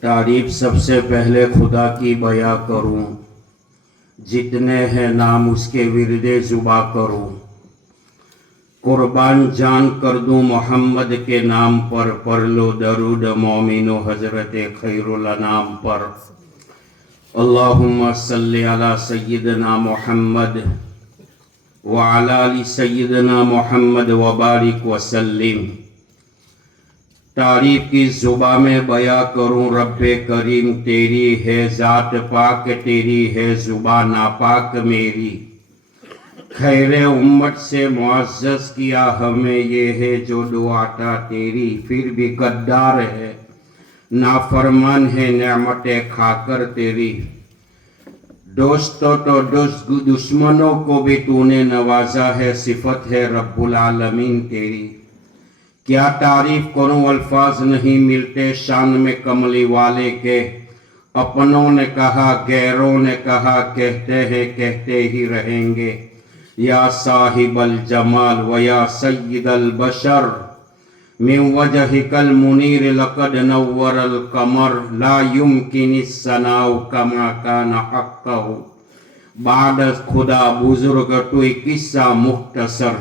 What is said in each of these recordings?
تعریف سب سے پہلے خدا کی بیاں کروں، جتنے ہیں نام اس کے ورد زباں کروں، قربان جان کر دوں محمد کے نام پر، پڑھ لو درود مومن و حضرت خیر الانام پر۔ اللہم صلی علی سیدنا محمد وعلی آل سیدنا محمد وبارک وسلم۔ تعریف کی زباں میں بیاں کروں رب کریم تیری ہے ذات پاک، تیری ہے زباں ناپاک میری۔ خیر امت سے معزز کیا ہمیں یہ ہے جو دعاتا تیری، پھر بھی غدار ہے نافرمان ہے نعمتیں کھا کر تیری۔ دوستوں تو دشمنوں کو بھی تو نے نوازا ہے، صفت ہے رب العالمین تیری۔ کیا تعریف کروں الفاظ نہیں ملتے شان میں کملی والے کے، اپنوں نے کہا غیروں نے کہا، کہتے ہیں کہتے ہی رہیں گے۔ یا صاحب الجمال و یا سید البشر، من وجہک المنیر لقد نور القمر، لا یمکن الثناء کما کان حقہ۔ بعد خدا بزرگ توئی قصہ مختصر۔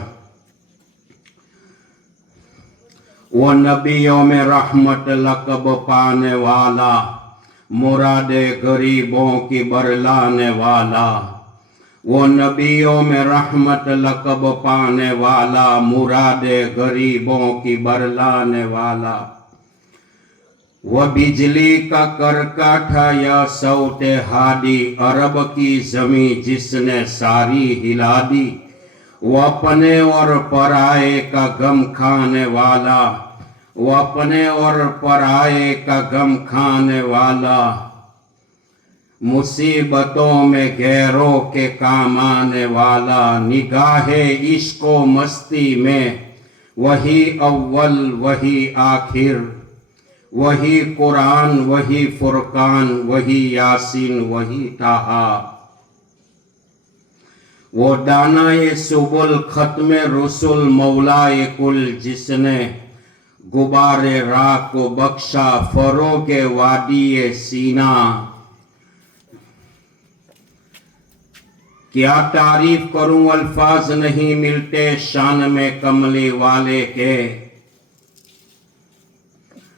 وہ نبیوں میں رحمت لقب پانے والا، مراد غریبوں کی برلانے والا۔ وہ نبیوں میں رحمت لقب پانے والا، مراد غریبوں کی برلانے والا۔ وہ بجلی کا کرکٹا یا صوت ہادی، عرب کی زمین جس نے ساری ہلا دی۔ وہ اپنے اور پرائے کا غم کھانے والا، وہ اپنے اور پرائے کا غم کھانے والا۔ مصیبتوں میں غیروں کے کام آنے والا، نگاہ عشق و مستی میں وہی اول وہی آخر، وہی قرآن وہی فرقان، وہی یاسین وہی طٰہٰ۔ وہ دانائے سبل ختم رسل مولائے کل، جس نے غبار راہ کو بخشا فروغ وادی سینا۔ کیا تعریف کروں الفاظ نہیں ملتے شان میں کملی والے کے۔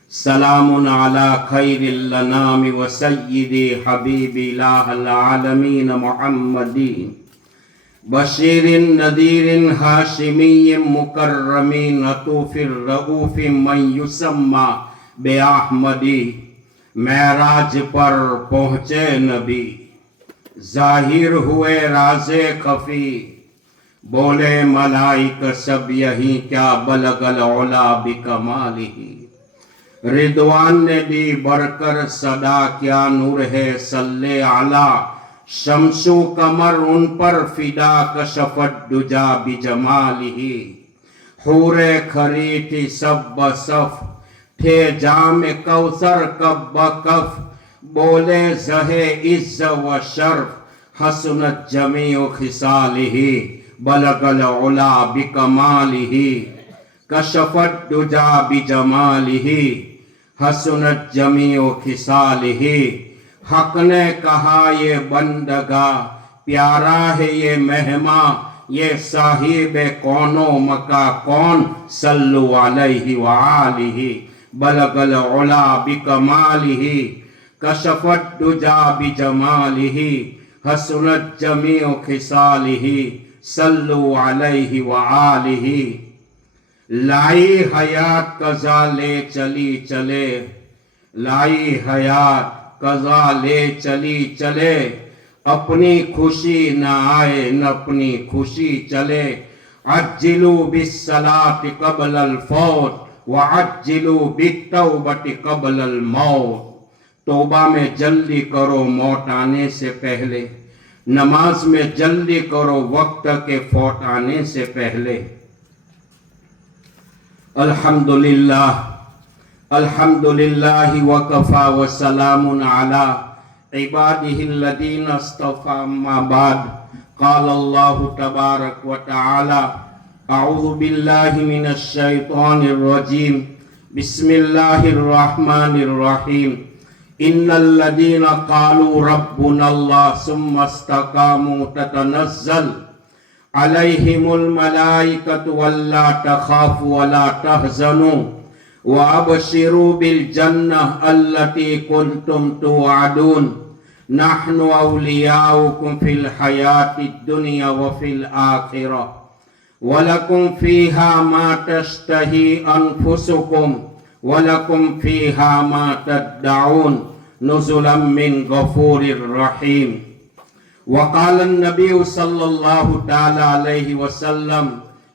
سلام علی خیر الانام و سیدی حبیب الہ العالمین محمدی، بشیر نذیر ہاشمی مکرم عطوف رؤوف من یسمی بأحمدی۔ معراج پر پہنچے نبی، ظاہر ہوئے راز خفی، بولے ملائک سب یہی کیا بلغ العلا بکمالہ۔ رضوان نے دی بڑھ کر صدا کیا نور ہے صلی علی، شمس و قمر ان پر فدا کشفت دجا بجمالہ۔ حور کھری تھی سب بصف، تھے جام کوثر کف بکف، بولے زہ عز و شرف حسنت جمیع خصالہ، بلغ العلا بکمالہ۔ کشفت دجا بجمالہ، حسنت جمیع خصالہ۔ حق نے کہا یہ بندگاہ پیارا ہے یہ مہماں، یہ صاحب کون و مکاں کون، صلو علیہ وآلہ، بلغ العلا بکمالہ۔ کشفت دجا بجمالہ، حسنت جمیع خصالہ، صلو علیہ وآلہ۔ لائی حیات قضا لے چلی چلے، لائی حیات قضا لے چلی چلے، اپنی خوشی نہ آئے نہ اپنی خوشی چلے۔ عجلوا بالصلاة قبل الفوت وعجلوا بالتوبة قبل الموت۔ توبہ میں جلدی کرو موت آنے سے پہلے، نماز میں جلدی کرو وقت کے فوت آنے سے پہلے۔ الحمدللہ الحمدللہ وکفا وسلام علی عبادہ الذین اصطفی، اما بعد۔ قال اللہ تبارک و تعالی، اعوذ باللہ من الشیطان الرجیم، بسم اللہ الرحمن الرحیم۔ ان الذین قالوا ربنا اللہ ثم استقاموا تتنزل علیہم الملائکۃ ولا تخافوا ولا تحزنوا وابشروا بالجنہ التي کنتم توعدون نحن اولیاؤکم فی الحیاۃ الدنیا وفی الآخرہ وَلَكُمْ فِيهَا مَا تَشْتَهِي أَنفُسُكُمْ وَلَكُمْ فِيهَا مَا تَدَّعُونَ نُزُلًا مِّن غَفُورٍ رَّحِيمٍ وقال النبي صلى الله تعالى عليه وسلم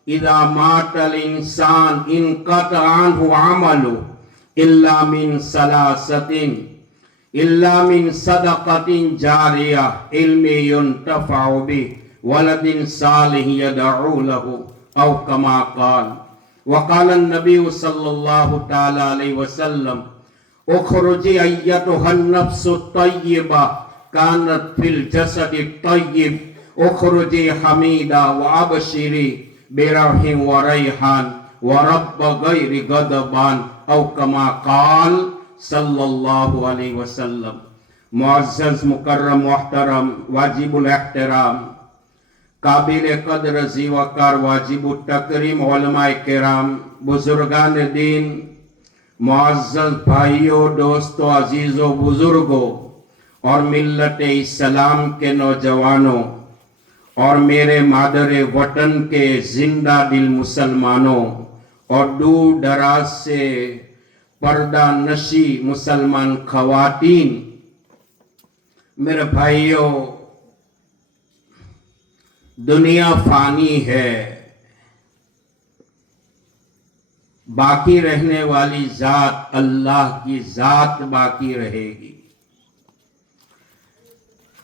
إذا مات الإنسان انقطع عنه عمله إلا من ثلاثة إلا من صدقة جارية علم ينتفع به ولد صالح يدعو له او كما قال وقال النبي صلى الله تعالى عليه وسلم اخرجي ايتها النفس الطيبة كانت في الجسد الطيب اخرجي حميدا وابشري بروح وريحان ورب غير غضبان او كما قال صلی اللہ علیہ وسلم۔ معزز مکرم محترم واجب الاحترام قابل قدر ذی وقار واجب التکریم علماء کرام بزرگان دین معزز بھائیوں دوستوں عزیزوں بزرگوں اور ملت اسلام کے نوجوانوں اور میرے مادر وطن کے زندہ دل مسلمانوں اور دور دراز سے پردہ نشی مسلمان خواتین، میرے بھائیوں دنیا فانی ہے، باقی رہنے والی ذات اللہ کی ذات باقی رہے گی۔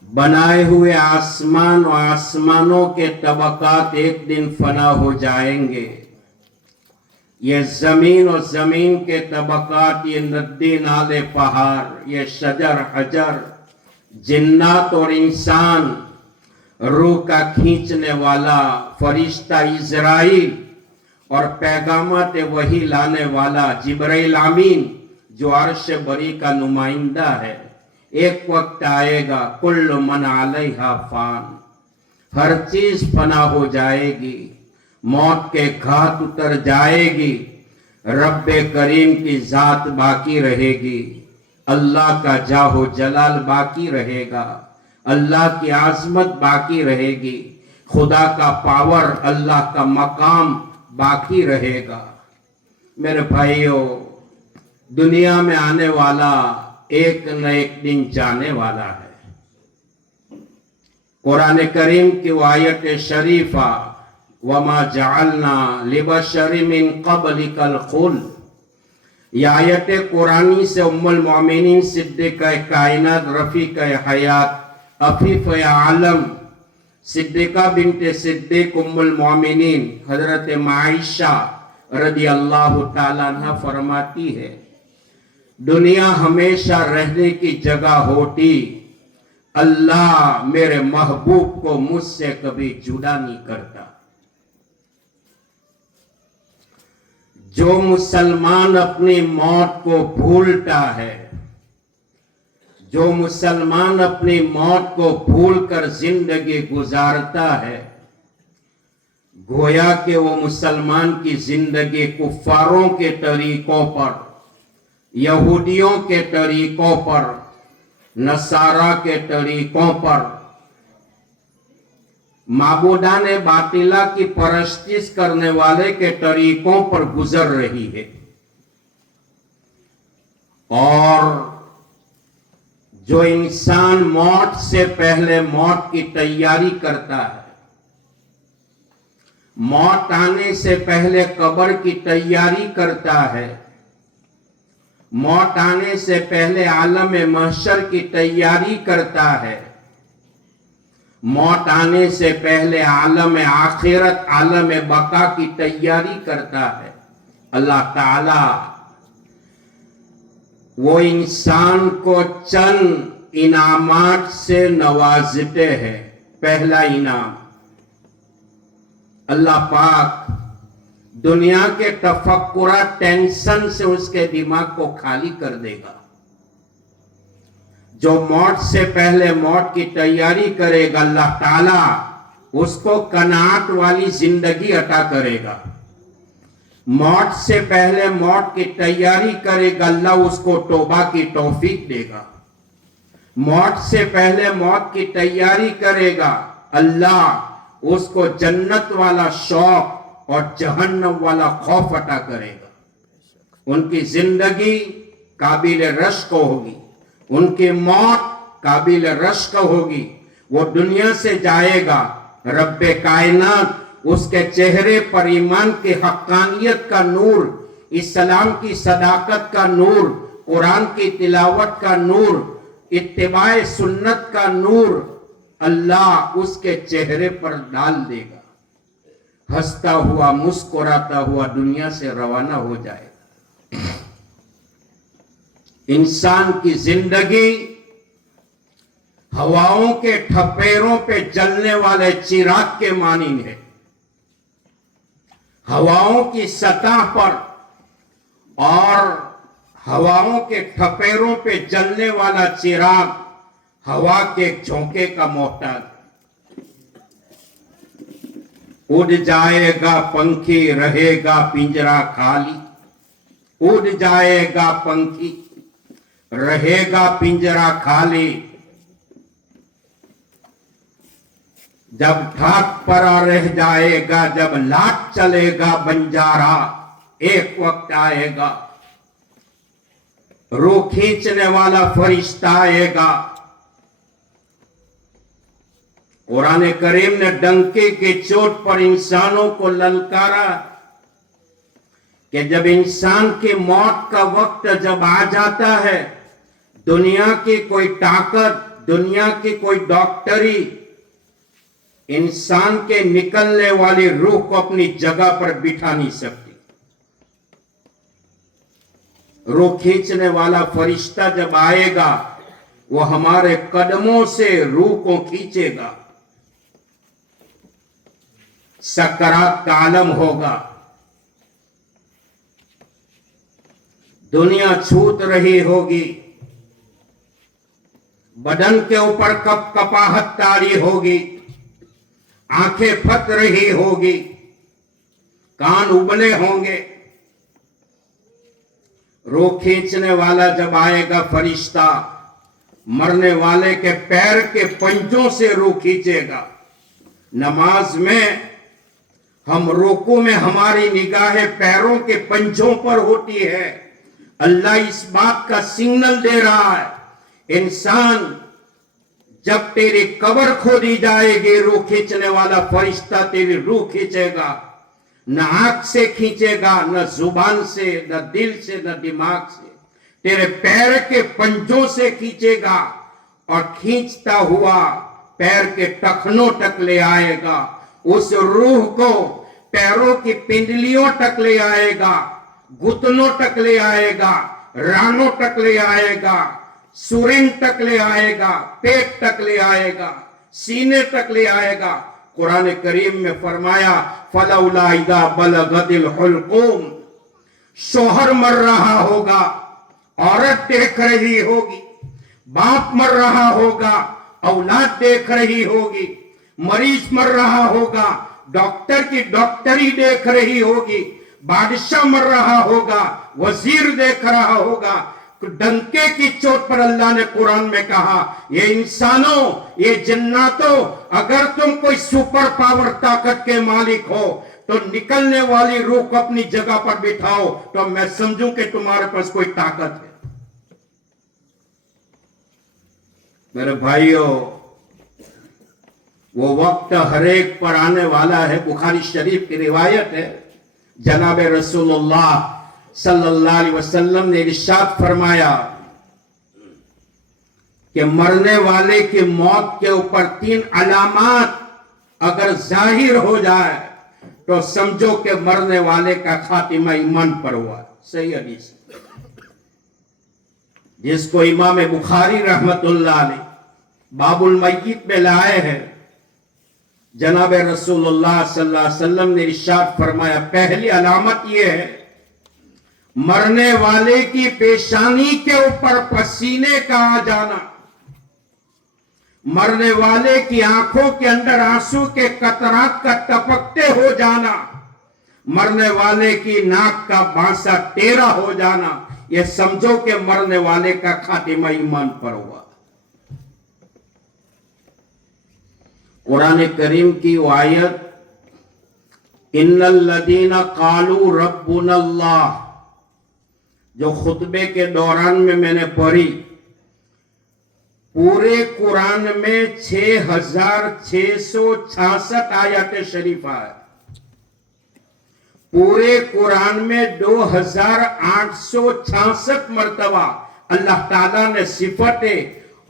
بنائے ہوئے آسمان و آسمانوں کے طبقات ایک دن فنا ہو جائیں گے، یہ زمین اور زمین کے طبقات، یہ ندی نالے پہاڑ، یہ شجر حجر، جنات اور انسان، روح کا کھینچنے والا فرشتہ عزرائیل اور پیغامات وحی لانے والا جبرائیل امین جو عرش بری کا نمائندہ ہے، ایک وقت آئے گا کل من علیہا فان، ہر چیز فنا ہو جائے گی، موت کے گھات اتر جائے گی، رب کریم کی ذات باقی رہے گی، اللہ کا جاہ و جلال باقی رہے گا، اللہ کی عظمت باقی رہے گی، خدا کا پاور، اللہ کا مقام باقی رہے گا۔ میرے بھائیوں دنیا میں آنے والا ایک نہ ایک دن جانے والا ہے۔ قرآن کریم کی آیت شریفہ وَمَا جَعَلْنَا لِبَشَرٍ مِّن قَبْلِكَ الْخُلْدَ، یہ آیت قرآنی سے ام المؤمنین صدیقہ کائنات رفیقہ حیات عفیفہ عالم صدیقہ بنت صدیق ام المؤمنین حضرت عائشہ رضی اللہ تعالیٰ عنہ فرماتی ہے، دنیا ہمیشہ رہنے کی جگہ ہوتی، اللہ میرے محبوب کو مجھ سے کبھی جدا نہیں کرتا۔ جو مسلمان اپنی موت کو بھولتا ہے، جو مسلمان اپنی موت کو بھول کر زندگی گزارتا ہے، گویا کہ وہ مسلمان کی زندگی کفاروں کے طریقوں پر، یہودیوں کے طریقوں پر، نصارہ کے طریقوں پر، معبودان باطلہ کی پرستش کرنے والے کے طریقوں پر گزر رہی ہے۔ اور جو انسان موت سے پہلے موت کی تیاری کرتا ہے، موت آنے سے پہلے قبر کی تیاری کرتا ہے، موت آنے سے پہلے عالم محشر کی تیاری کرتا ہے، موت آنے سے پہلے عالم آخرت عالم بقا کی تیاری کرتا ہے، اللہ تعالی وہ انسان کو چند انعامات سے نوازتے ہیں۔ پہلا انعام، اللہ پاک دنیا کے تفکرات ٹینشن سے اس کے دماغ کو خالی کر دے گا۔ جو موت سے پہلے موت کی تیاری کرے گا اللہ تعالیٰ اس کو قناعت والی زندگی عطا کرے گا. موت سے پہلے موت کی تیاری کرے گا اللہ اس کو توبہ کی توفیق دے گا. موت سے پہلے موت کی تیاری کرے گا اللہ اس کو جنت والا شوق اور جہنم والا خوف عطا کرے گا. ان کی زندگی قابل رشک ہوگی, ان کی موت قابل رشک ہوگی. وہ دنیا سے جائے گا, رب کائنات اس کے چہرے پر ایمان کی حقانیت کا نور, اسلام کی صداقت کا نور, قرآن کی تلاوت کا نور, اتباع سنت کا نور اللہ اس کے چہرے پر ڈال دے گا. ہنستا ہوا مسکراتا ہوا دنیا سے روانہ ہو جائے گا. انسان کی زندگی ہواؤں کے ٹھپیروں پہ جلنے والے چراغ کے مانند ہے. ہواؤں کی سطح پر اور ہواؤں کے ٹھپیروں پہ جلنے والا چراغ ہوا کے جھونکے کا محتاج. اڑ جائے گا پنکھی رہے گا پنجرا خالی. اڑ جائے گا پنکھی رہے گا پنجرا خالی. جب ٹھاک پرا رہ جائے گا, جب لاٹ چلے گا بنجارا, ایک وقت آئے گا روح کھینچنے والا فرشتہ آئے گا. قرآن کریم نے ڈنکے کی چوٹ پر انسانوں کو للکارا کہ جب انسان کی موت کا وقت جب آ جاتا ہے, دنیا کی کوئی طاقت, دنیا کی کوئی ڈاکٹری انسان کے نکلنے والی روح کو اپنی جگہ پر بٹھا نہیں سکتی. روح کھینچنے والا فرشتہ جب آئے گا وہ ہمارے قدموں سے روح کو کھینچے گا. سکرات کا عالم ہوگا, دنیا چھوٹ رہی ہوگی, بدن کے اوپر کپ کپاہٹ تاری ہوگی, آنکھیں پھٹ رہی ہوگی, کان ابلے ہوں گے. روح کھینچنے والا جب آئے گا فرشتہ, مرنے والے کے پیر کے پنجوں سے روح کھینچے گا. نماز میں ہم رکوع میں ہماری نگاہیں پیروں کے پنجوں پر ہوتی ہے. اللہ اس بات کا سگنل دے رہا ہے, انسان جب تیری قبر کھودی جائے گی روح کھینچنے والا فرشتہ تیری روح کھینچے گا. نہ آنکھ سے کھینچے گا, نہ زبان سے, نہ دل سے, نہ دماغ سے, تیرے پیر کے پنجوں سے کھینچے گا اور کھینچتا ہوا پیر کے ٹخنوں تک لے آئے گا. اس روح کو پیروں کی پنڈلیوں تک لے آئے گا, گھٹنوں تک لے آئے گا, رانوں تک لے آئے گا, سورین تک لے آئے گا, پیٹ تک لے آئے گا, سینے تک لے آئے گا. قرآن کریم میں فرمایا فَلَوْلَا إِذَا بَلَغَتِ الْحُلْقُومَ, شوہر مر رہا ہوگا, عورت دیکھ رہی ہوگی, باپ مر رہا ہوگا, اولاد دیکھ رہی ہوگی, مریض مر رہا ہوگا, ڈاکٹر کی ڈاکٹری دیکھ رہی ہوگی, بادشاہ مر رہا ہوگا, وزیر دیکھ رہا ہوگا. ڈنکے کی چوٹ پر اللہ نے قرآن میں کہا یہ انسانوں, یہ جناتوں, اگر تم کوئی سپر پاور طاقت کے مالک ہو تو نکلنے والی روح کو اپنی جگہ پر بٹھاؤ تو میں سمجھوں کہ تمہارے پاس کوئی طاقت ہے. میرے بھائیوں, وہ وقت ہر ایک پر آنے والا ہے. بخاری شریف کی روایت ہے, جناب رسول اللہ صلی اللہ علیہ وسلم نے ارشاد فرمایا کہ مرنے والے کی موت کے اوپر 3 علامات اگر ظاہر ہو جائے تو سمجھو کہ مرنے والے کا خاتمہ ایمان پر ہوا. صحیح حدیث جس کو امام بخاری رحمت اللہ علیہ باب المیت میں لائے ہیں. جناب رسول اللہ صلی اللہ علیہ وسلم نے ارشاد فرمایا پہلی علامت یہ ہے مرنے والے کی پیشانی کے اوپر پسینے کا آ جانا. مرنے والے کی آنکھوں کے اندر آنسو کے قطرات کا ٹپکتے ہو جانا، مرنے والے کی ناک کا بانسا ٹیڑھا ہو جانا، یہ سمجھو کہ مرنے والے کا خاتمہ ایمان پر ہوا۔ قرآن کریم کی وہ آیت ان الذین قالوا ربنا اللہ جو خطبے کے دوران میں نے پڑھی، پورے قرآن میں 6666 آیات شریفہ ہے، پورے قرآن میں 2866 مرتبہ اللہ تعالیٰ نے صفتیں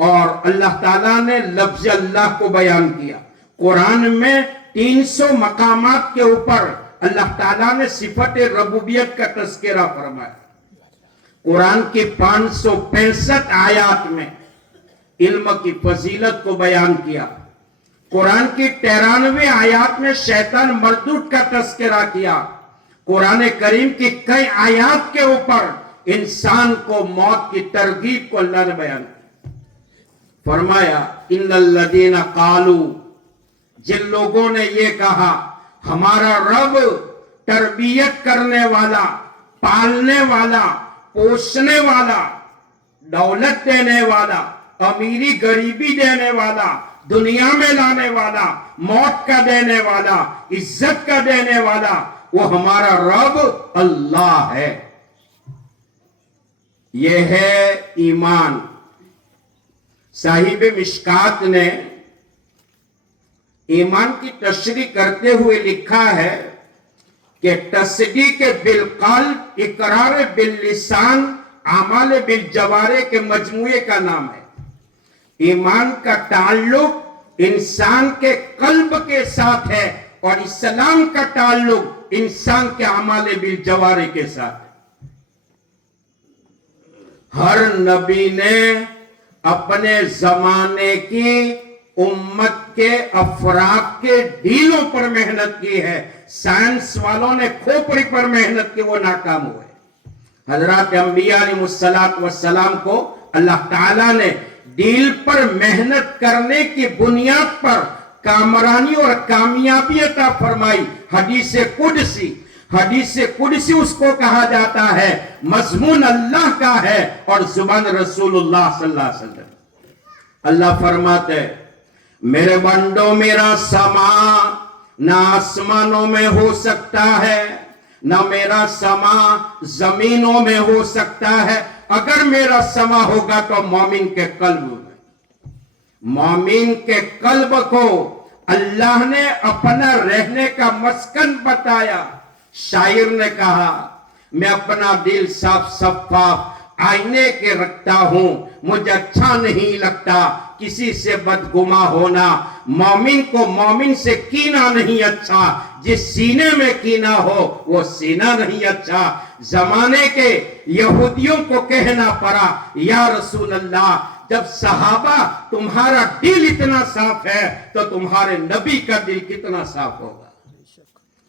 اور اللہ تعالیٰ نے لفظ اللہ کو بیان کیا۔ قرآن میں 300 مقامات کے اوپر اللہ تعالیٰ نے صفت ربوبیت کا تذکرہ فرمایا۔ قرآن کی 565 آیات میں علم کی فضیلت کو بیان کیا۔ قرآن کی 93 آیات میں شیطان مردود کا تذکرہ کیا۔ قرآن کریم کی کئی آیات کے اوپر انسان کو موت کی ترغیب کو اللہ نے بیان کیا۔ فرمایا ان الذین قالوا، جن لوگوں نے یہ کہا ہمارا رب تربیت کرنے والا، پالنے والا، پوسنے والا، دولت دینے والا، امیری غریبی دینے والا، دنیا میں لانے والا، موت کا دینے والا، عزت کا دینے والا، وہ ہمارا رب اللہ ہے۔ یہ ہے ایمان۔ صاحب مشکات نے ایمان کی تشریح کرتے ہوئے لکھا ہے کہ تصدیق بالقلب، اقرار باللسان، اعمال بالجوارح کے مجموعے کا نام ہے۔ ایمان کا تعلق انسان کے قلب کے ساتھ ہے اور اسلام کا تعلق انسان کے اعمال بالجوارح کے ساتھ ہے۔ ہر نبی نے اپنے زمانے کی امت کے افراد کے دلوں پر محنت کی ہے۔ سائنس والوں نے کھوپڑی پر محنت کی، وہ ناکام ہوئے۔ حضرات انبیاء علیہ السلام کو اللہ تعالیٰ نے دل پر محنت کرنے کی بنیاد پر کامرانی اور کامیابی عطا فرمائی۔ حدیث قدسی اس کو کہا جاتا ہے، مضمون اللہ کا ہے اور زبان رسول اللہ صلی اللہ علیہ وسلم۔ اللہ فرماتے ہیں میرے بندو، میرا سما نہ آسمانوں میں ہو سکتا ہے، نہ میرا سما زمینوں میں ہو سکتا ہے، اگر میرا سما ہوگا تو مومن کے قلب میں۔ مومن کے قلب کو اللہ نے اپنا رہنے کا مسکن بتایا۔ شاعر نے کہا میں اپنا دل صاف شفاف آئینے کے رکھتا ہوں، مجھے اچھا نہیں لگتا کسی سے بدگما ہونا۔ مومن کو مومن سے کینہ نہیں اچھا، جس سینے میں کینہ ہو وہ سینہ نہیں اچھا۔ زمانے کے یہودیوں کو کہنا پڑا یا رسول اللہ، جب صحابہ تمہارا دل اتنا صاف ہے تو تمہارے نبی کا دل کتنا صاف ہوگا۔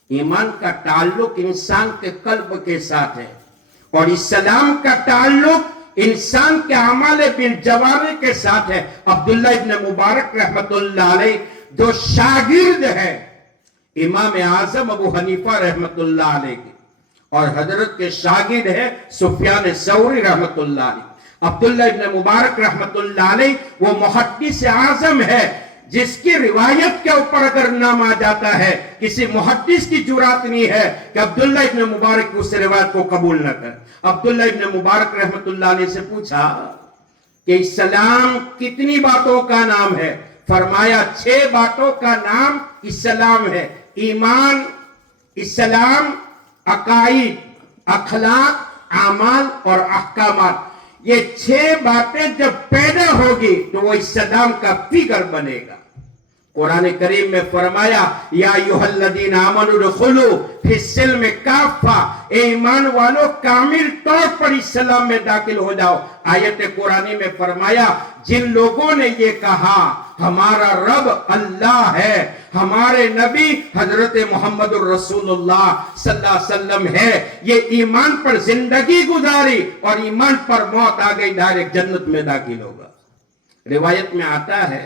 ایمان کا تعلق انسان کے قلب کے ساتھ ہے اور اسلام کا تعلق انسان کے اعمال بالجوارح کے ساتھ ہے۔ عبداللہ ابن مبارک رحمت اللہ علیہ جو شاگرد ہے امام اعظم ابو حنیفہ رحمت اللہ علیہ کی، اور حضرت کے شاگرد ہے سفیان ثوری رحمت اللہ علیہ۔ عبداللہ ابن مبارک رحمت اللہ علیہ وہ محدث اعظم ہے جس کی روایت کے اوپر اگر نام آ جاتا ہے کسی محدث کی جرات نہیں ہے کہ عبداللہ ابن مبارک اس روایت کو قبول نہ کر۔ عبداللہ ابن مبارک رحمت اللہ علیہ سے پوچھا کہ اسلام کتنی باتوں کا نام ہے؟ فرمایا 6 باتوں کا نام اسلام ہے: ایمان، اسلام، عقائد، اخلاق، اعمال اور احکامات۔ یہ 6 باتیں جب پیدا ہوگی تو وہ اسلام کا فگر بنے گا۔ قرآن کریم میں فرمایا یا ایھا الذین آمنوا ادخلوا فی السلم کافہ، اے ایمان والو کامل طور پر اسلام میں داخل ہو جاؤ۔ آیت قرآنی میں فرمایا جن لوگوں نے یہ کہا ہمارا رب اللہ ہے، ہمارے نبی حضرت محمد الرسول اللہ صلی اللہ علیہ وسلم ہے، یہ ایمان پر زندگی گزاری اور ایمان پر موت آ گئی، ڈائریکٹ جنت میں داخل ہوگا۔ روایت میں آتا ہے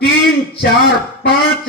3, 4, 5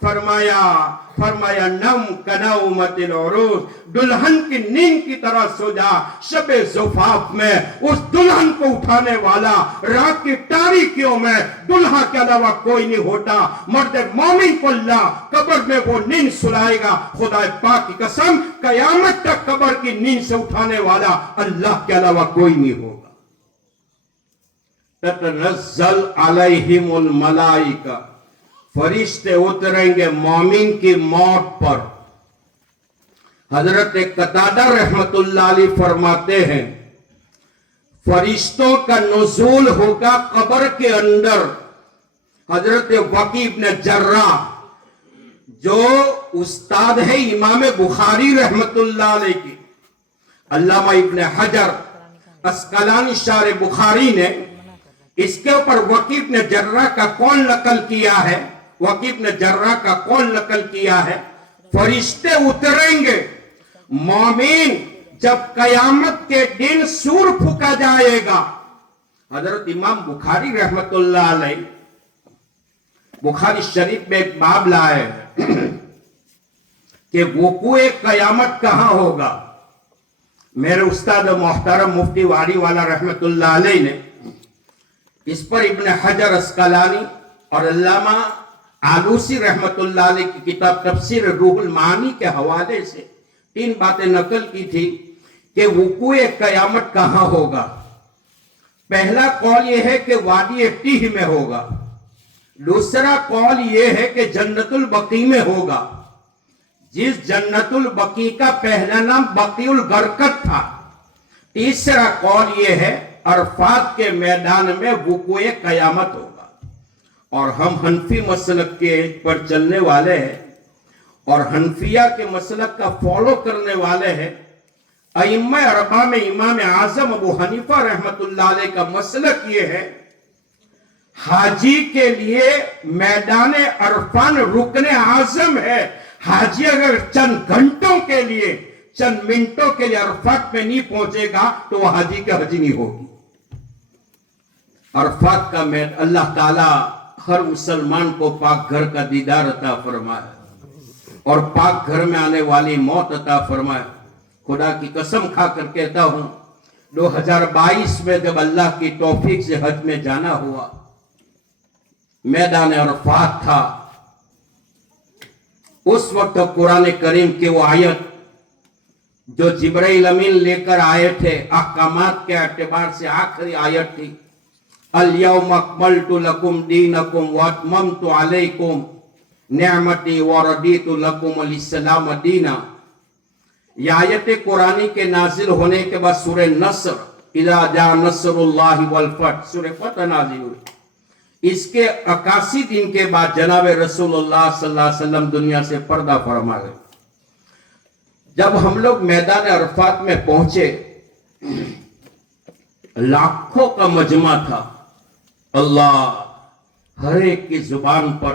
فرمایا نم کنومت العروس، دلہن کی نیند کی طرح سو جا شب زفاف میں۔ اس دلہن کو اٹھانے والا رات کی تاریکیوں میں دلہا کے علاوہ کوئی نہیں ہوتا۔ مرد مومن کو اللہ قبر میں وہ نیند سلائے گا۔ خدا پاک کی قسم قیامت تک قبر کی نیند سے اٹھانے والا اللہ کے علاوہ کوئی نہیں ہوگا۔ تتنزل علیہم الملائکہ، فرشتے اتریں گے مومن کی موت پر۔ حضرت قتادہ رحمت اللہ علیہ فرماتے ہیں فرشتوں کا نزول ہوگا قبر کے اندر۔ حضرت وکیع بن جراح جو استاد ہے امام بخاری رحمت اللہ علیہ کی، علامہ ابن حجر اسقلانی شارح بخاری نے اس کے اوپر وکیع بن جراح کا قول نقل کیا ہے۔ وکیع بن جراح کا قول نقل کیا ہے فرشتے اتریں گے مومن جب قیامت کے دن سور پھونکا جائے گا۔ حضرت امام بخاری رحمت اللہ علیہ بخاری شریف میں ایک باب لائے کہ وقوع قیامت کہاں ہوگا۔ میرے استاد محترم مفتی واری والا رحمت اللہ علیہ نے اس پر ابن حجر اسقلانی اور علامہ آلوسی رحمت اللہ علیہ کی کتاب تفسیر روح المعانی کے حوالے سے 3 باتیں نقل کی تھی کہ وقوع قیامت کہاں ہوگا۔ پہلا قول یہ ہے کہ وادی تیہ میں ہوگا، دوسرا قول یہ ہے کہ جنت البقیع میں ہوگا، جس جنت البقیع کا پہلا نام بقیع الغرقد تھا۔ تیسرا قول یہ ہے عرفات کے میدان میں وقوع قیامت ہوگا۔ اور ہم حنفی مسلک کے پر چلنے والے ہیں اور حنفیہ کے مسلک کا فالو کرنے والے ہیں۔ ائمہ اربعہ میں امام اعظم ابو حنیفہ رحمت اللہ علیہ کا مسلک یہ ہے حاجی کے لیے میدان عرفان رکن اعظم ہے۔ حاجی اگر چند گھنٹوں کے لیے چند منٹوں کے لیے عرفات میں نہیں پہنچے گا تو وہ حاجی کا حج نہیں ہوگی۔ عرفات کا میدان اللہ تعالیٰ ہر مسلمان کو پاک گھر کا دیدار عطا فرمائے اور پاک گھر میں آنے والی موت عطا فرمائے۔ خدا کی قسم کھا کر کہتا ہوں 2022 میں جب اللہ کی توفیق سے حج میں جانا ہوا، میدان عرفات تھا، اس وقت قرآن کریم کی وہ آیت جو جبرائیل امین لے کر آئے تھے احکامات کے اعتبار سے آخری آیت تھی، اليوم اکملت لکم دینکم واتممت علیکم نعمتی ورضیت لکم الاسلام دینا۔ یہ آیت قرآنی کے نازل ہونے کے بعد سورہ نصر اذا جاء نصر اللہ والفتح سورہ فتح نازل ہوئی۔ اس کے 81 دن کے بعد جناب رسول اللہ صلی اللہ علیہ وسلم دنیا سے پردہ فرما گئے۔ جب ہم لوگ میدان عرفات میں پہنچے لاکھوں کا مجمع تھا۔ اللہ ہر ایک کی زبان پر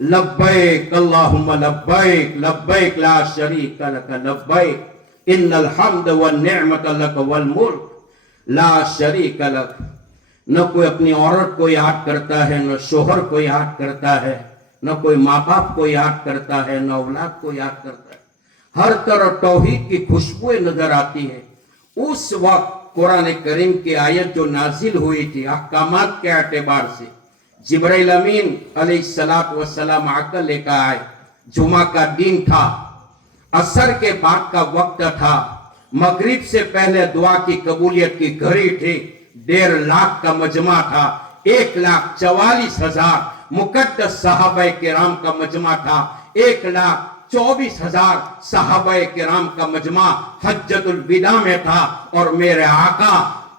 لبیک اللہم لبیک لبیک لا شریک لک لبیک ان الحمد والنعمت لک والملک لا شریک لک۔ نہ کوئی اپنی عورت کو یاد کرتا ہے، نہ شوہر کو یاد کرتا ہے، نہ کوئی ماں باپ کو یاد کرتا ہے، نہ اولاد کو یاد کرتا ہے۔ ہر طرف توحید کی خوشبوئیں نظر آتی ہے۔ اس وقت قرآن کریم کی آیت جو نازل ہوئی تھی احکامات کے اعتبار سے، جبرائیل امین علیہ السلام آ کر لے کر آئے۔ جمعہ کا دن تھا، عصر کے بعد کا وقت تھا، مغرب سے پہلے دعا کی قبولیت کی گھڑی تھی۔ 1.5 لاکھ کا مجمع تھا، 1,44,000 مقدس صحابہ کرام کا مجمع تھا، 1,24,000 صحابہ کرام کا مجمع حجۃ الوداع میں تھا۔ اور میرے آقا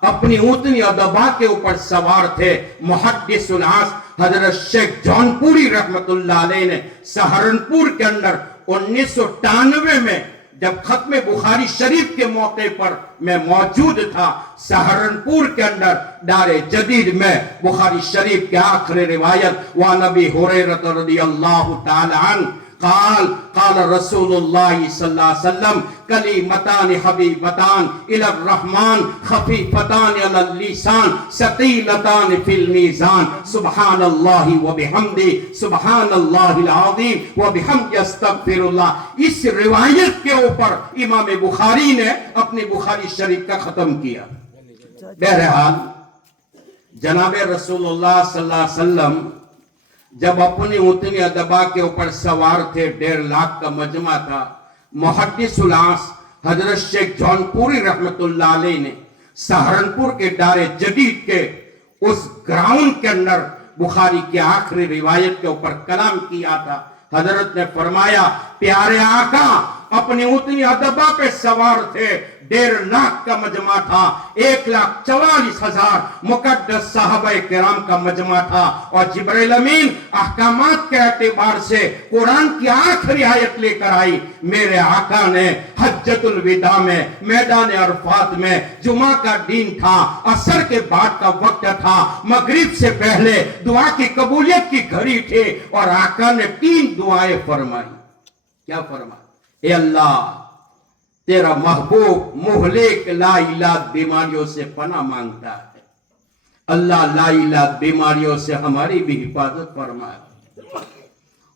اپنی اونٹنی ادبا کے اوپر سوار تھے۔ محدث العصر حضرت شیخ جونپوری رحمت اللہ علیہ نے سہارنپور کے اندر 1993 میں جب ختم بخاری شریف کے موقع پر میں موجود تھا، سہارنپور کے اندر دار جدید میں بخاری شریف کے آخری روایت وعن ابی ہریرہ رضی اللہ تعالی عنہ قال رسول اللہ صلی اللہ علیہ وسلم کلیمتان حبیبتان الی الرحمن خفیفتان علی اللسان ثقیلتان فی المیزان سبحان اللہ وبحمدہ سبحان اللہ العظیم وبحمدہ استغفر اللہ۔ اس روایت کے اوپر امام بخاری نے اپنی بخاری شریف کا ختم کیا۔ بہرحال جناب رسول اللہ صلی اللہ علیہ وسلم جب اپنی اونٹنی ادبا کے اوپر سوار تھے، 1.5 لاکھ کا مجمع تھا، محدث العصر حضرت شیخ جون پوری رحمت اللہ علیہ نے سہارنپور کے دار جدید کے اس گراؤنڈ کے اندر بخاری کی آخری روایت کے اوپر کلام کیا تھا۔ حضرت نے فرمایا پیارے آقا اپنی اونٹنی ادبا پہ سوار تھے، 1.5 لاکھ کا مجمع تھا، 1,44,000 مقدس صحابہ کرام کا مجمع تھا، اور جبرائیل امین احکامات کے اعتبار سے قرآن کی آخری آیت لے کر آئی۔ میرے آقا نے حجۃ الوداع میں میدان عرفات میں جمعہ کا دن تھا، عصر کے بعد کا وقت تھا، مغرب سے پہلے دعا کی قبولیت کی گھڑی تھی، اور آقا نے 3 دعائیں فرمائی۔ کیا فرمایا؟ اے اللہ تیرا محبوب مہلک لا الہ بیماریوں سے پناہ مانگتا ہے، اللہ لا الہ بیماریوں سے ہماری بھی حفاظت فرمائے،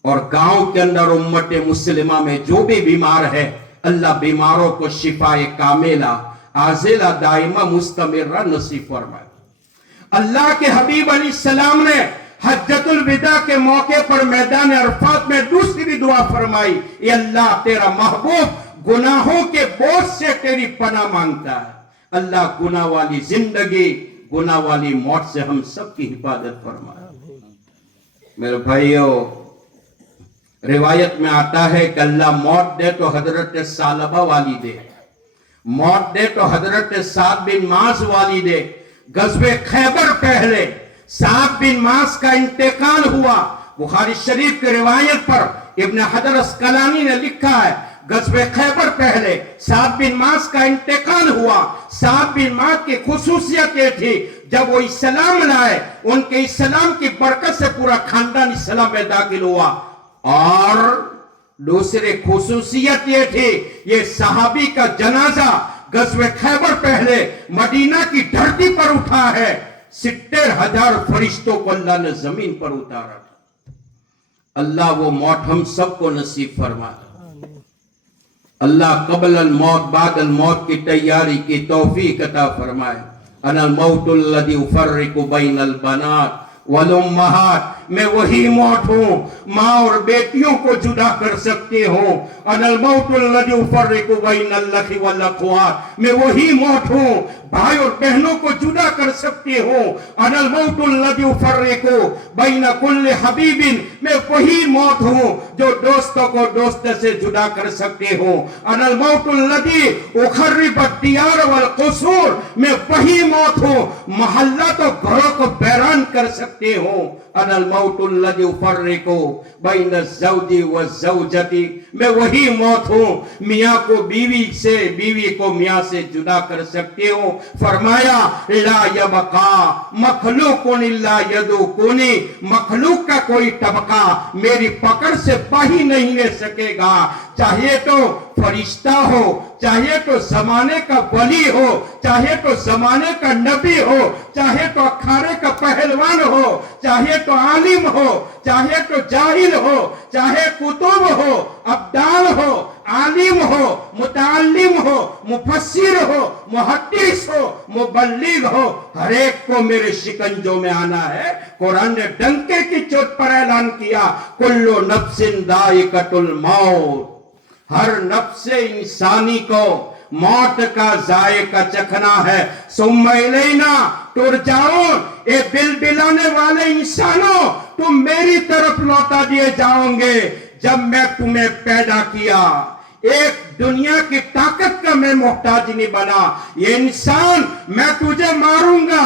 اور گاؤں کے اندر امت مسلمہ میں جو بھی بیمار ہے اللہ بیماروں کو شفا کاملہ عاجلہ دائمہ مستمرہ نصیب فرمائے۔ اللہ کے حبیب علیہ السلام نے حجۃ الوداع کے موقع پر میدان عرفات میں دوسری دعا فرمائی، اے اللہ تیرا محبوب گناہوں کے بوجھ سے تیری پناہ مانگتا ہے، اللہ گناہ والی زندگی گناہ والی موت سے ہم سب کی حفاظت فرمائے۔ میرے بھائیو، روایت میں آتا ہے کہ اللہ موت دے تو حضرت ثعلبہ والی دے، موت دے تو حضرت سعد بن معاذ والی دے۔ غزوہ خیبر پہلے سعد بن معاذ کا انتقال ہوا۔ بخاری شریف کی روایت پر ابن حجر اسقلانی نے لکھا ہے غزوہ خیبر پہلے سعد بن معاذ کا انتقال ہوا۔ سعد بن معاذ کی خصوصیت یہ تھی جب وہ اسلام لائے ان کے اسلام کی برکت سے پورا خاندان اسلام میں داخل ہوا، اور دوسری خصوصیت یہ تھی یہ صحابی کا جنازہ غزوہ خیبر پہلے مدینہ کی دھرتی پر اٹھا ہے، 70,000 فرشتوں کو اللہ نے زمین پر اتارا تھا۔ اللہ وہ موت ہم سب کو نصیب فرمائے، اللہ قبل الموت بعد الموت کی تیاری کی توفیق عطا فرمائے۔ انا الموت الذی افرق بین البنات والامہات، میں وہی موت ہوں ماں اور بیٹیوں کو جدا کر سکتے ہوں۔ انا الموت الذی افرق بین الاخ والاخوات، میں وہی موت ہوں بھائی اور بہنوں کو جدا کر سکتے ہوں۔ انا الموت الذی افرق بین کل حبیب، میں وہی موت ہوں جو دوستوں کو دوست سے جدا کر سکتے ہوں۔ انا الموت الذی اخرب الدیار والقصور، میں وہی موت ہوں محلات و گھروں کو ویران کر سکتے ہوں۔ انا الموت الذی افرق بین الزوج والزوجۃ، میں وہی موت ہوں میاں کو بیوی سے بیوی کو میاں سے جدا کر سکتے ہوں۔ فرمایا لا یبقا مخلوق الا یذوقنی، مخلوق کا کوئی طبقہ میری پکڑ سے باہی نہیں لے سکے گا، چاہے تو فرشتہ ہو، چاہے تو زمانے کا ولی ہو، چاہے تو زمانے کا نبی ہو، چاہے تو اکھاڑے کا پہلوان ہو، چاہے تو عالم ہو، چاہے تو جاہل ہو، چاہے کتب ہو، ابدال ہو، عالم ہو، متعلم ہو، مفسر ہو، محدث ہو، مبلغ ہو، ہر ایک کو میرے شکنجوں میں آنا ہے۔ قرآن نے ڈنکے کی چوٹ پر اعلان کیا کل نفس ذائقۃ الموت، ہر نفس انسانی کو موت کا ذائقہ چکھنا ہے۔ ثم الینا ترجعون، اے بلبلانے والے انسانوں تم میری طرف لوٹا دیے جاؤں گے۔ جب میں تمہیں پیدا کیا ایک دنیا کی طاقت کا میں محتاج نہیں بنا، یہ انسان میں تجھے ماروں گا،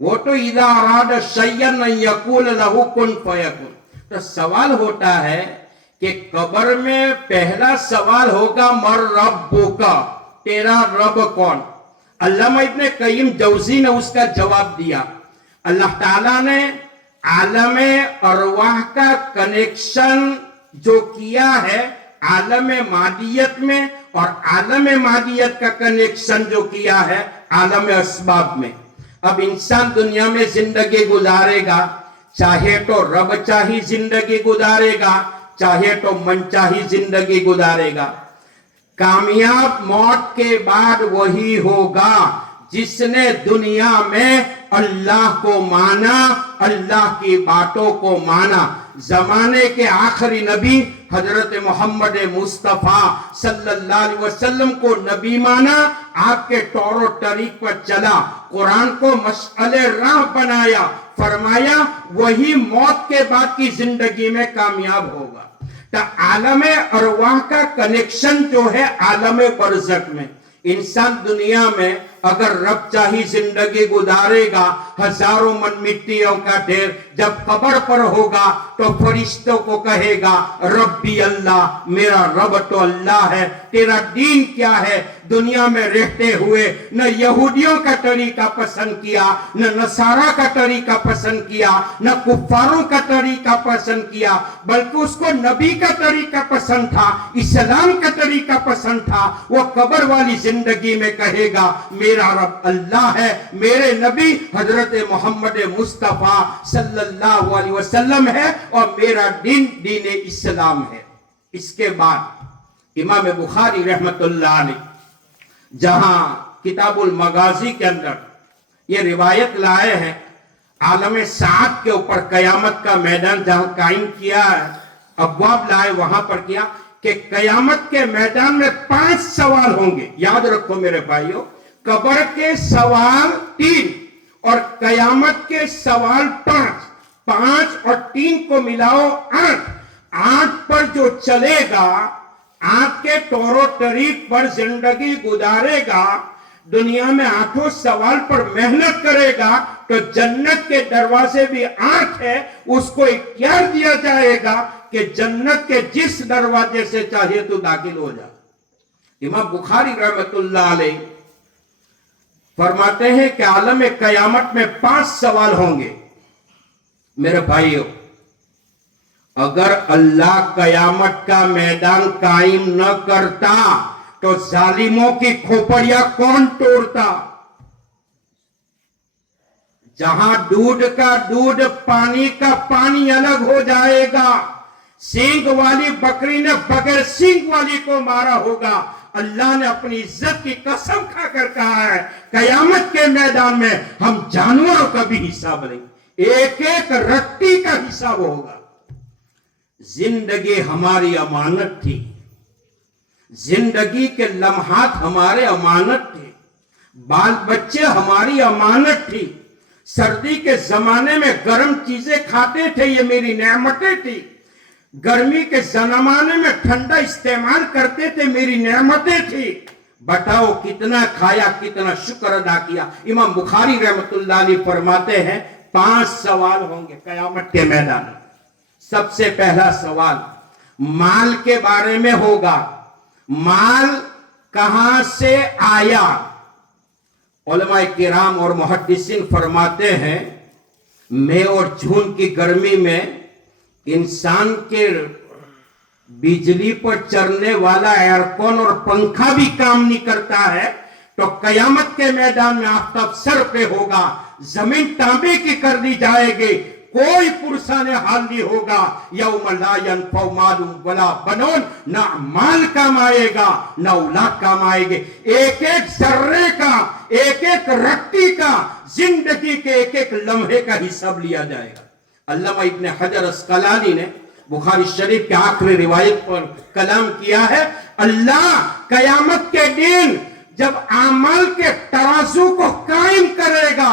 وہ تو اذا اراد شیئا ان یقول لہ کن فیکن. تو سوال ہوتا ہے کہ قبر میں پہلا سوال ہوگا مر ربک، تیرا رب کون؟ علامہ ابن قیم جوزی نے اس کا جواب دیا. اللہ تعالیٰ نے عالم ارواح کا کنیکشن جو کیا ہے عالم مادیت میں، اور عالم مادیت کا کنیکشن جو کیا ہے عالم اسباب میں. اب انسان دنیا میں زندگی گزارے گا، چاہے تو رب چاہی زندگی گزارے گا، چاہے تو من چاہی زندگی گزارے گا. کامیاب موت کے بعد وہی ہوگا جس نے دنیا میں اللہ کو مانا، اللہ کی باتوں کو مانا. زمانے کے آخری نبی حضرت محمد مصطفیٰ صلی اللہ علیہ وسلم کو نبی مانا، آپ کے طور و طریق پر چلا، قرآن کو مشعل راہ بنایا، فرمایا وہی موت کے بعد کی زندگی میں کامیاب ہوگا. تو عالم ارواح کا کنیکشن جو ہے عالم برزخ میں. انسان دنیا میں اگر رب چاہی زندگی گزارے گا، ہزاروں من مٹیوں کا ڈھیر، جب قبر پر ہوگا تو فرشتوں کو کہے گا ربی اللہ، میرا رب تو اللہ ہے. تیرا دین کیا ہے؟ دنیا میں رہتے ہوئے نہ یہودیوں کا طریقہ پسند کیا، نہ نصارہ کا طریقہ پسند کیا، نہ کفاروں کا طریقہ پسند کیا، بلکہ اس کو نبی کا طریقہ پسند تھا، اسلام کا طریقہ پسند تھا. وہ قبر والی زندگی میں کہے گا میرا رب اللہ ہے، میرے نبی حضرت محمد مصطفیٰ صلی اللہ علیہ وسلم ہے، اور میرا دین دین اسلام ہے. اس کے بعد امام بخاری رحمت اللہ علیہ جہاں کتاب المغازی کے اندر یہ روایت لائے ہیں، عالم سعد کے اوپر قیامت کا میدان جہاں قائم کیا ہے، ابواب لائے وہاں پر کیا کہ قیامت کے میدان میں 5 سوال ہوں گے. یاد رکھو میرے بھائیو، قبر کے سوال 3 اور قیامت کے سوال 5. 5 اور 3 کو ملاؤ 8. 8 پر جو چلے گا، 8 کے طور و طریق پر زندگی گزارے گا، دنیا میں 8 سوال پر محنت کرے گا، تو جنت کے دروازے بھی 8 ہے. اس کو اختیار دیا جائے گا کہ جنت کے جس دروازے سے چاہیے تو داخل ہو جا. امام بخاری رحمت اللہ علیہ فرماتے ہیں کہ عالم قیامت میں 5 سوال ہوں گے. میرے بھائیو، اگر اللہ قیامت کا میدان قائم نہ کرتا تو ظالموں کی کھوپڑیاں کون توڑتا؟ جہاں دودھ کا دودھ، پانی کا پانی الگ ہو جائے گا. سینگ والی بکری نے بغیر سینگ والی کو مارا ہوگا. اللہ نے اپنی عزت کی قسم کھا کر کہا ہے قیامت کے میدان میں ہم جانوروں کا بھی حساب لیں گے، ایک ایک رٹی کا حساب ہوگا. زندگی ہماری امانت تھی، زندگی کے لمحات ہمارے امانت تھے، بال بچے ہماری امانت تھی. سردی کے زمانے میں گرم چیزیں کھاتے تھے، یہ میری نعمتیں تھی. گرمی کے زمانے میں ٹھنڈا استعمال کرتے تھے، میری نعمتیں تھی. بتاؤ کتنا کھایا، کتنا شکر ادا کیا. امام بخاری رحمت اللہ علیہ فرماتے ہیں 5 سوال ہوں گے قیامت کے میدان میں. سب سے پہلا سوال مال کے بارے میں ہوگا. مال کہاں سے آیا؟ علماء کرام اور محدثین فرماتے ہیں مئی اور جون کی گرمی میں انسان کے بجلی پر چلنے والا ایئرکون اور پنکھا بھی کام نہیں کرتا ہے، تو قیامت کے میدان میں آفتاب سر پہ ہوگا، زمین تانبے کی کر دی جائے گی، کوئی پرسان حال نہیں ہوگا. یوم لا ینفع مال ولا بنون، نہ مال کام آئے گا نہ اولاد کام آئے گی. ایک ایک ذرے کا، ایک ایک رتی کا، زندگی کے ایک ایک لمحے کا حساب لیا جائے گا. علامہ ابن حجر اسقلانی نے بخاری شریف کے آخری روایت پر کلام کیا ہے، اللہ قیامت کے دن جب اعمال کے ترازو کو قائم کرے گا،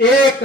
1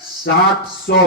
700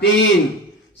3,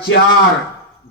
4,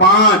5,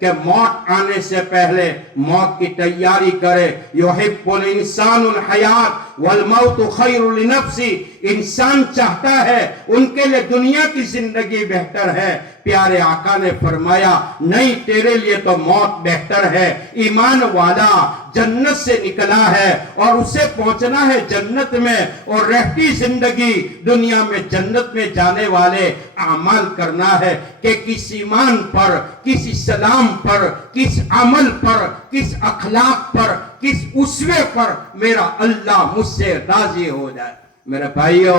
کہ موت آنے سے پہلے موت کی تیاری کرے. یحب الانسان الحیات والموت خیر لنفسی. انسان چاہتا ہے ان کے لیے دنیا کی زندگی بہتر ہے. پیارے آقا نے فرمایا نہیں، تیرے لیے تو موت بہتر ہے. ایمان والا جنت سے نکلا ہے اور اسے پہنچنا ہے جنت میں، اور رہتی زندگی دنیا میں جنت میں جانے والے اعمال کرنا ہے کہ کس ایمان پر، کس اسلام پر، کس عمل پر، کس اخلاق پر، کس اسوے پر میرا اللہ مجھ سے راضی ہو جائے. میرے بھائیو،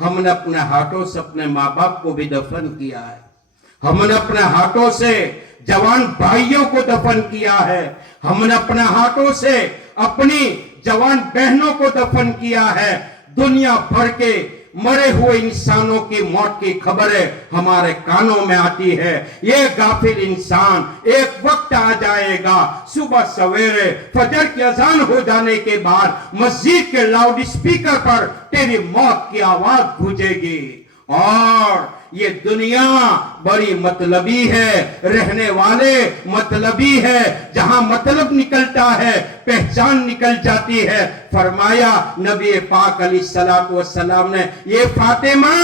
ہم نے اپنے ہاتھوں سے اپنے ماں باپ کو بھی دفن کیا ہے. ہم نے اپنے ہاتھوں سے جوان بھائیوں کو دفن کیا ہے. ہم نے اپنے ہاتھوں سے اپنی جوان بہنوں کو دفن کیا ہے. دنیا بھر کے مرے ہوئے انسانوں کی موت کی خبریں ہمارے کانوں میں آتی ہے. یہ غافل انسان ایک وقت آ جائے گا، صبح سویرے فجر کی اذان ہو جانے کے بعد مسجد کے لاؤڈ اسپیکر پر تیری موت کی آواز گونجے گی. اور یہ دنیا بڑی مطلبی ہے، رہنے والے مطلبی ہے. جہاں مطلب نکلتا ہے پہچان نکل جاتی ہے. فرمایا نبی پاک علیہ السلام نے، یہ فاطمہ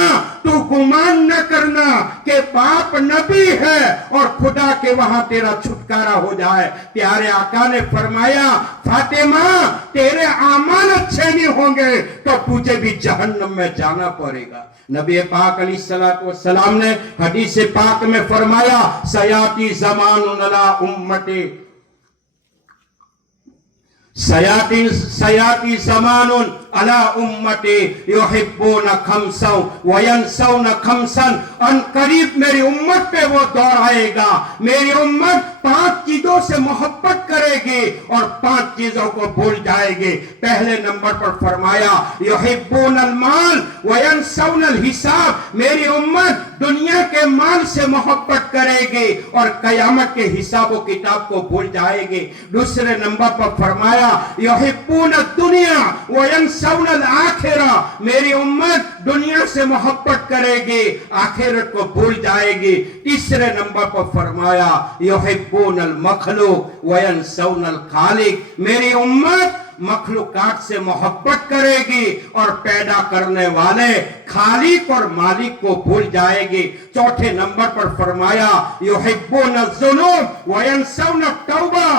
تو گمان نہ کرنا کہ باپ نبی ہے اور خدا کے وہاں تیرا چھٹکارا ہو جائے. پیارے آقا نے فرمایا فاطمہ تیرے اعمال اچھے نہیں ہوں گے تو تجھے بھی جہنم میں جانا پڑے گا. نبی پاک علیہ السلام نے حدیث پاک میں فرمایا سیاتی زمان علی امتی، سیاتی زمان علی امتی یحبون خمسا وینسون خمسا. ان قریب میری امت پہ وہ دور آئے گا، میری امت 5 چیزوں سے محبت کرے گی اور 5 چیزوں کو بھول جائے گی. پہلے نمبر پر فرمایا یحبون المال وینسون الحساب. میری امت دنیا کے مال سے محبت کرے گی اور قیامت کے حساب و کتاب کو بھول جائے گی. دوسرے نمبر پر فرمایا یحبون الدنیا وینسون الآخرہ. میری امت دنیا سے محبت کرے گی، آخرت کو بھول جائے گی. تیسرے نمبر پر فرمایا یحبون المخلوق وینسون الخالق. میری امت مخلوقات سے محبت کرے گی اور پیدا کرنے والے خالق اور مالک کو بھول جائے گی. چوتھے نمبر پر فرمایا یحبون الذنوب وینسون التوبہ.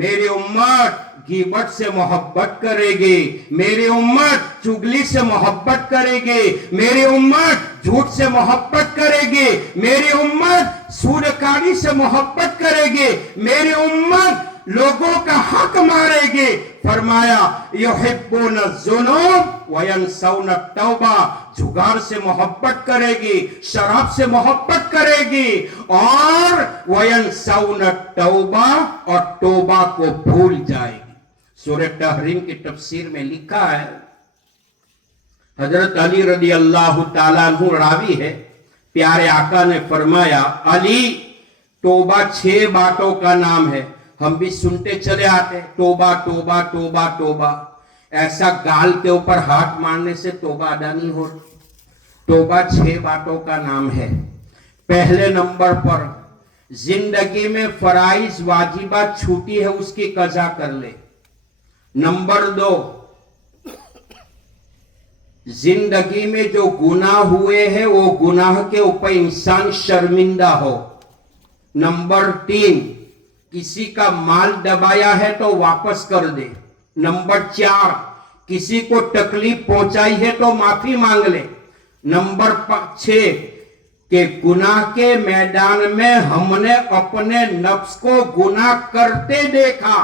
میری امت غیبت سے محبت کرے گی، میری امت چغلی سے محبت کرے گی، میری امت جھوٹ سے محبت کرے گی، میری امت سودکاری سے محبت کرے گی، میری امت لوگوں کا حق مارے گی. فرمایا یحبون الذنوب وینسون التوبہ. جھگار سے محبت کرے گی، شراب سے محبت کرے گی اور وینسون التوبہ، اور توبہ کو بھول جائے گی. سورہ تحریم کی تفسیر میں لکھا ہے حضرت علی رضی اللہ تعالیٰ عنہ راوی ہے، پیارے آقا نے فرمایا علی توبہ 6 باتوں کا نام ہے. ہم بھی سنتے چلے آتے توبہ توبہ توبہ توبہ. ایسا گال کے اوپر ہاتھ مارنے سے توبہ ادا نہیں ہوتی. توبہ 6 باتوں کا نام ہے. پہلے نمبر پر زندگی میں فرائض واجبات چھوٹی ہے اس کی قضا کر لے. نمبر 2 زندگی میں جو گناہ ہوئے ہیں وہ گناہ کے اوپر انسان شرمندہ ہو. نمبر 3 کسی کا مال دبایا ہے تو واپس کر دے. نمبر 4 کسی کو تکلیف پہنچائی ہے تو معافی مانگ لے. نمبر 6 کہ گناہ کے میدان میں ہم نے اپنے نفس کو گناہ کرتے دیکھا،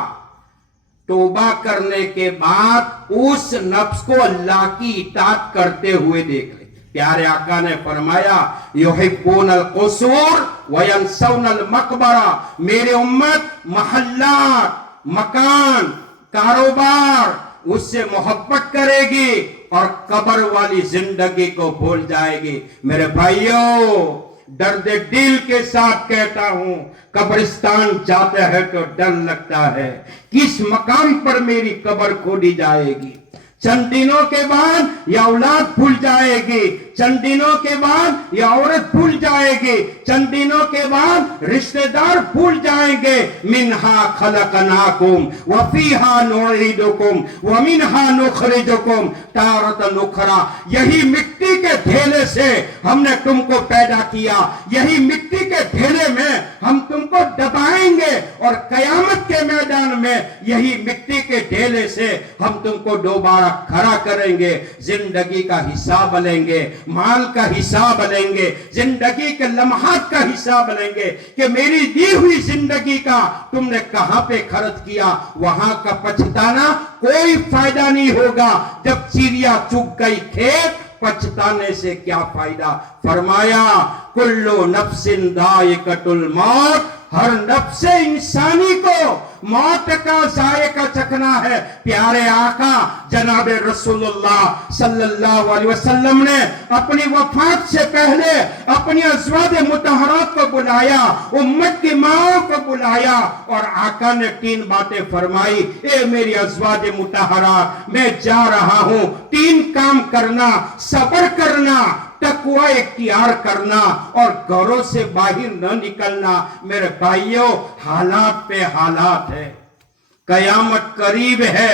توبہ کرنے کے بعد اس نفس کو اللہ کی اطاعت کرتے ہوئے دیکھ لے. پیارے آقا نے فرمایا یحبون القصور وینسون المقبرہ. میری امت محلات، مکان، کاروبار اس سے محبت کرے گی اور قبر والی زندگی کو بھول جائے گی. میرے بھائیوں درد دل کے ساتھ کہتا ہوں قبرستان جاتے ہیں تو ڈر لگتا ہے کس مقام پر میری قبر کھودی جائے گی. چند دنوں کے بعد یہ اولاد بھول جائے گی، چند دنوں کے بعد یہ عورت بھول جائے گی، چند دنوں کے بعد رشتہ دار بھول جائیں گے۔ منہا خلقناکم وفیہا نعیدکم ومنہا نخرجکم تارۃ اخری، یہی مٹی کے ڈھیلے سے ہم نے تم کو پیدا کیا، یہی مٹی کے ڈھیلے میں ہم تم کو دبائیں گے، اور قیامت کے میدان میں یہی مٹی کے ڈھیلے سے ہم تم کو دوبارہ کھڑا کریں گے۔ زندگی کا حساب لیں گے، مال کا حساب لیں گے، زندگی کے لمحات کا حساب لیں گے کہ میری دی ہوئی زندگی کا تم نے کہاں پہ خرچ کیا۔ وہاں کا پچھتانا کوئی فائدہ نہیں ہوگا، جب چڑیا چگ گئی کھیت، پچھتانے سے کیا فائدہ۔ فرمایا کلو نفس ذائقۃ الموت، ہر نفس انسانی کو موت کا ذائقہ چکھنا ہے۔ پیارے آقا جناب رسول اللہ صلی اللہ علیہ وسلم نے اپنی وفات سے پہلے اپنی ازواج مطہرات کو بلایا، امت کی ماں کو بلایا، اور آقا نے 3 باتیں فرمائی۔ اے میری ازواج مطہرات، میں جا رہا ہوں، 3 کام کرنا، صبر کرنا، تقوی اختیار کرنا، اور گھروں سے باہر نہ نکلنا۔ میرے بھائیوں، حالات پہ حالات ہے، قیامت قریب ہے،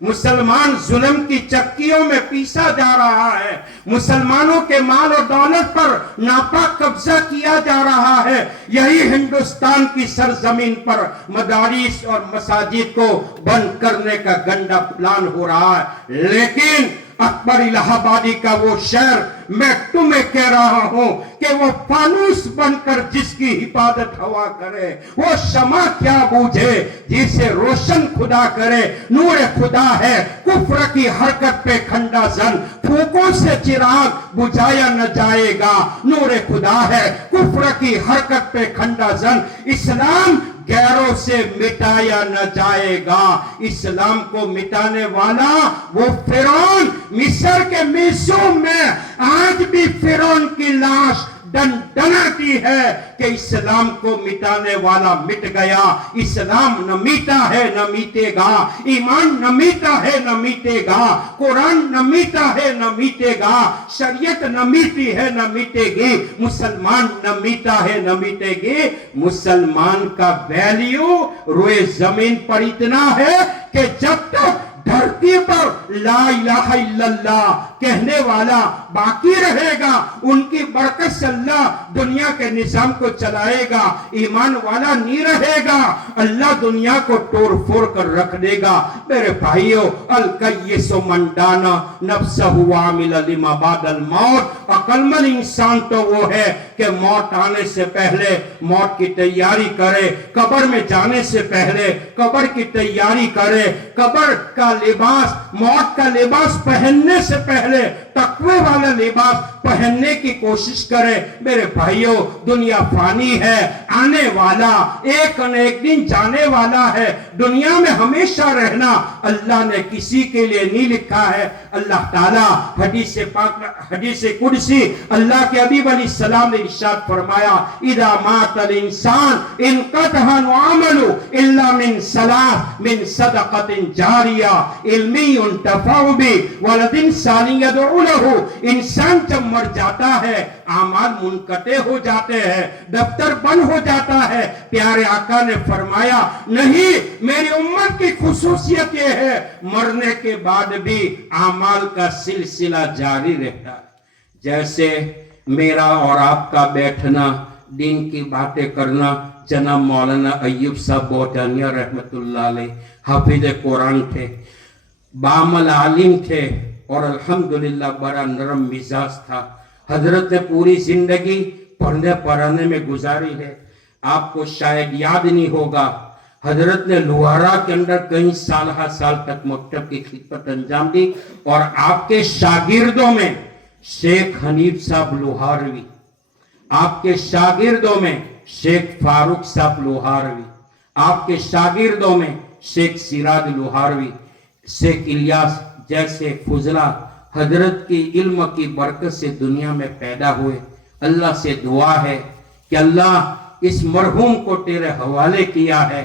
مسلمان ظلم کی چکیوں میں پیسا جا رہا ہے، مسلمانوں کے مال و دولت پر ناپاک قبضہ کیا جا رہا ہے۔ یہی ہندوستان کی سرزمین پر مدارس اور مساجد کو بند کرنے کا گندا پلان ہو رہا ہے، لیکن اکبر الہ آبادی کا وہ شہر، میں تمہیں کہہ رہا ہوں کہ وہ فانوس بن کر جس کی حفاظت ہوا کرے، وہ شمع کیا بوجھے جسے روشن خدا کرے۔ نور خدا ہے، کفر کی حرکت پہ کھنڈا زن، پھوکوں سے چراغ بجھایا نہ جائے گا۔ نور خدا ہے، کفر کی حرکت پہ کھنڈا زن، اسلام غیروں سے مٹایا نہ جائے گا۔ اسلام کو مٹانے والا وہ فرعون، مصر کے میوزیم میں آج بھی فرعون کی لاش ڈنڈناتی ہے کہ اسلام کو مٹانے والا مٹ گیا۔ اسلام نہ میٹا ہے نہ میٹے گا، ایمان نہ میٹا ہے نہ میٹے گا، قرآن نہ میٹا ہے نہ میٹے گا، شریعت نہ میٹی ہے نہ میٹے گی، مسلمان نہ میٹا ہے نہ میٹے گی۔ مسلمان کا ویلیو روئے زمین پر اتنا ہے کہ جب تک دھرتی پر لا الہ الا اللہ کہنے والا باقی رہے گا، ان کی برکت سے اللہ دنیا کے نظام کو چلائے گا۔ ایمان والا نہیں رہے گا، اللہ دنیا کو توڑ پھوڑ کر رکھ دے گا۔ میرے بھائیو، الکیس من دانا نفسہ عامل لما بعد الموت، عقل مند انسان تو وہ ہے کہ موت آنے سے پہلے موت کی تیاری کرے، قبر میں جانے سے پہلے قبر کی تیاری کرے، قبر کا لباس، موت کا لباس پہننے سے پہلے تقوی والا لباس پہننے کی کوشش کرے۔ میرے بھائیوں، دنیا فانی ہے، آنے والا، ایک نہ ایک دن جانے والا ہے۔ دنیا میں ہمیشہ رہنا اللہ نے کسی کے لیے نہیں لکھا ہے۔ اللہ تعالیٰ حدیث پاک، حدیث قدسی، اللہ کے حبیب علیہ السلام نے ارشاد فرمایا، اذا مات الانسان انقطع عمله الا من ثلاث، من صدقۃ جاریہ، علم ينتفع به، ولد صالح يدعو له۔ انسان جب مر جاتا ہے، اعمال منقطع ہو جاتے ہیں، دفتر بند ہو جاتا ہے۔ پیارے آقا نے فرمایا نہیں، میری امت کی خصوصیت یہ ہے مرنے کے بعد بھی اعمال کا سلسلہ جاری رہتا ہے۔ جیسے میرا اور آپ کا بیٹھنا، دین کی باتیں کرنا، جناب مولانا ایوب صاحب بوٹانیہ رحمت اللہ علیہ حافظ قرآن تھے، بعمل عالم تھے، اور الحمدللہ بڑا نرم مزاج تھا۔ حضرت نے پوری زندگی پڑھنے پڑھانے میں گزاری ہے۔ آپ کو شاید یاد نہیں ہوگا، حضرت نے لوہارا کے اندر کئی سال تک مکتب کی خدمت انجام دی، اور آپ کے شاگردوں میں شیخ حنیف صاحب لوہاروی، آپ کے شاگردوں میں شیخ فاروق صاحب لوہاروی، آپ کے شاگردوں میں شیخ سراج لوہاروی، شیخ الیاس جیسے فضلہ حضرت کی علم کی برکت سے دنیا میں پیدا ہوئے۔ اللہ سے دعا ہے کہ اللہ اس مرحوم کو تیرے حوالے کیا ہے،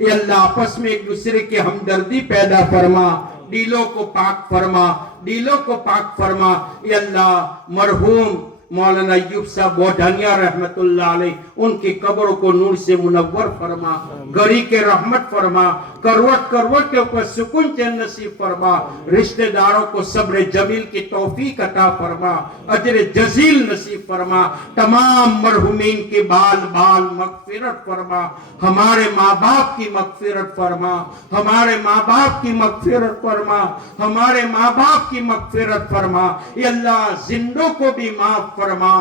اے اللہ آپس میں ایک دوسرے کی ہمدردی پیدا فرما، دلوں کو پاک فرما، دلوں کو پاک فرما۔ اے اللہ مرحوم مولانا ایوب صاحب بوڈھانیہ رحمت اللہ علیہ، ان کی قبروں کو نور سے منور فرما، گھڑی کے رحمت فرما، کروٹ کروٹ کے اوپر سکون چین نصیب فرما، رشتہ داروں کو صبر جمیل کی توفیق عطا فرما، اجر جزیل نصیب فرما، تمام مرحومین کی بال بال مغفرت فرما، ہمارے ماں باپ کی مغفرت فرما، ہمارے ماں باپ کی مغفرت فرما، ہمارے ماں باپ کی مغفرت فرما۔ اے اللہ زندوں کو بھی معاف فرما،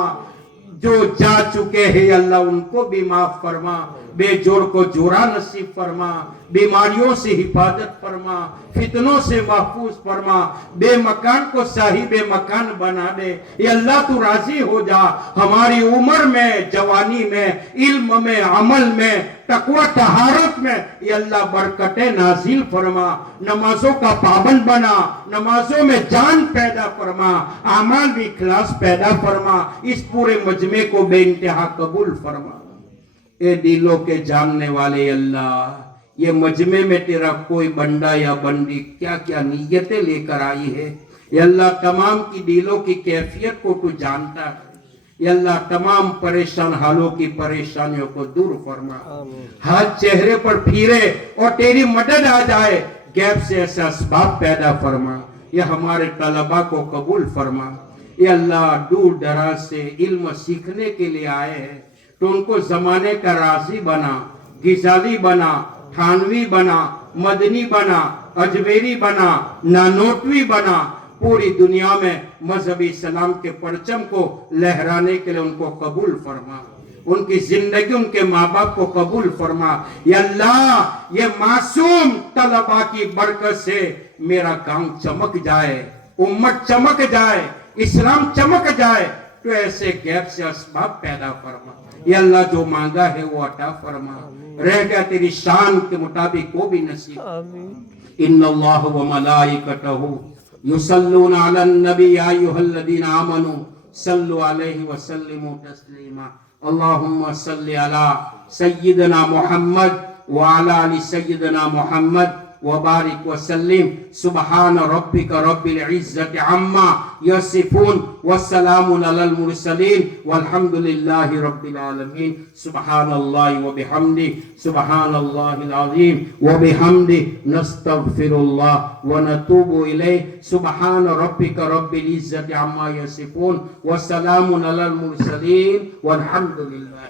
جو جا چکے ہیں اللہ ان کو بھی معاف فرما، بے جوڑ کو جوڑا نصیب فرما، بیماریوں سے حفاظت فرما، فتنوں سے محفوظ فرما، بے مکان کو صاحب مکان بنا دے۔ اے اللہ تو راضی ہو جا، ہماری عمر میں، جوانی میں، علم میں، عمل میں، تقوی طہارت میں اے اللہ برکتیں نازل فرما، نمازوں کا پابند بنا، نمازوں میں جان پیدا فرما، اعمال میں اخلاص پیدا فرما، اس پورے مجمع کو بے انتہا قبول فرما۔ اے دلوں کے جاننے والے اللہ، یہ مجمع میں تیرا کوئی بندہ یا بندی کیا کیا نیتیں لے کر آئی ہے، اے اللہ تمام کی دلوں کی کیفیت کو تو جانتا ہے، اے اللہ تمام پریشان حالوں کی پریشانیوں کو دور فرما، ہاتھ چہرے پر پھیرے اور تیری مدد آ جائے، غیب سے ایسا اسباب پیدا فرما، یہ ہمارے طلباء کو قبول فرما۔ اے اللہ دور دراز سے علم سیکھنے کے لیے آئے ہیں تو ان کو زمانے کا راضی بنا، غزالی بنا، تھانوی بنا، مدنی بنا، اجمیری بنا، نانوتوی بنا، پوری دنیا میں مذہبی اسلام کے پرچم کو لہرانے کے لیے ان کو قبول فرما، ان کی زندگی ان کے ماں باپ کو قبول فرما۔ یا اللہ یہ معصوم طلباء کی برکت سے میرا گاؤں چمک جائے، امت چمک جائے، اسلام چمک جائے، تو ایسے غیب سے اسباب پیدا فرما۔ یا اللہ جو مانگا ہے وہ عطا فرما، رہ گیا تیری شان کے مطابق وہ بھی نصیب۔ ان اللہ و ملائکتہ یصلون علی النبی یا ایھا الذین آمنوا صلوا علیہ وسلموا تسلیما۔ اللہم صل علی سیدنا محمد وعلی آل سیدنا محمد وبارک وسلم۔ سبحان ربک رب العزت عما یصفون والسلام علی المرسلین والحمد للہ رب العالمین۔ سبحان اللہ وبحمدہ، سبحان اللہ العظیم وبحمدہ، نستغفر اللہ ونتوب الیہ۔ سبحان ربک رب العزت عما یصفون والسلام علی المرسلین والحمد للہ۔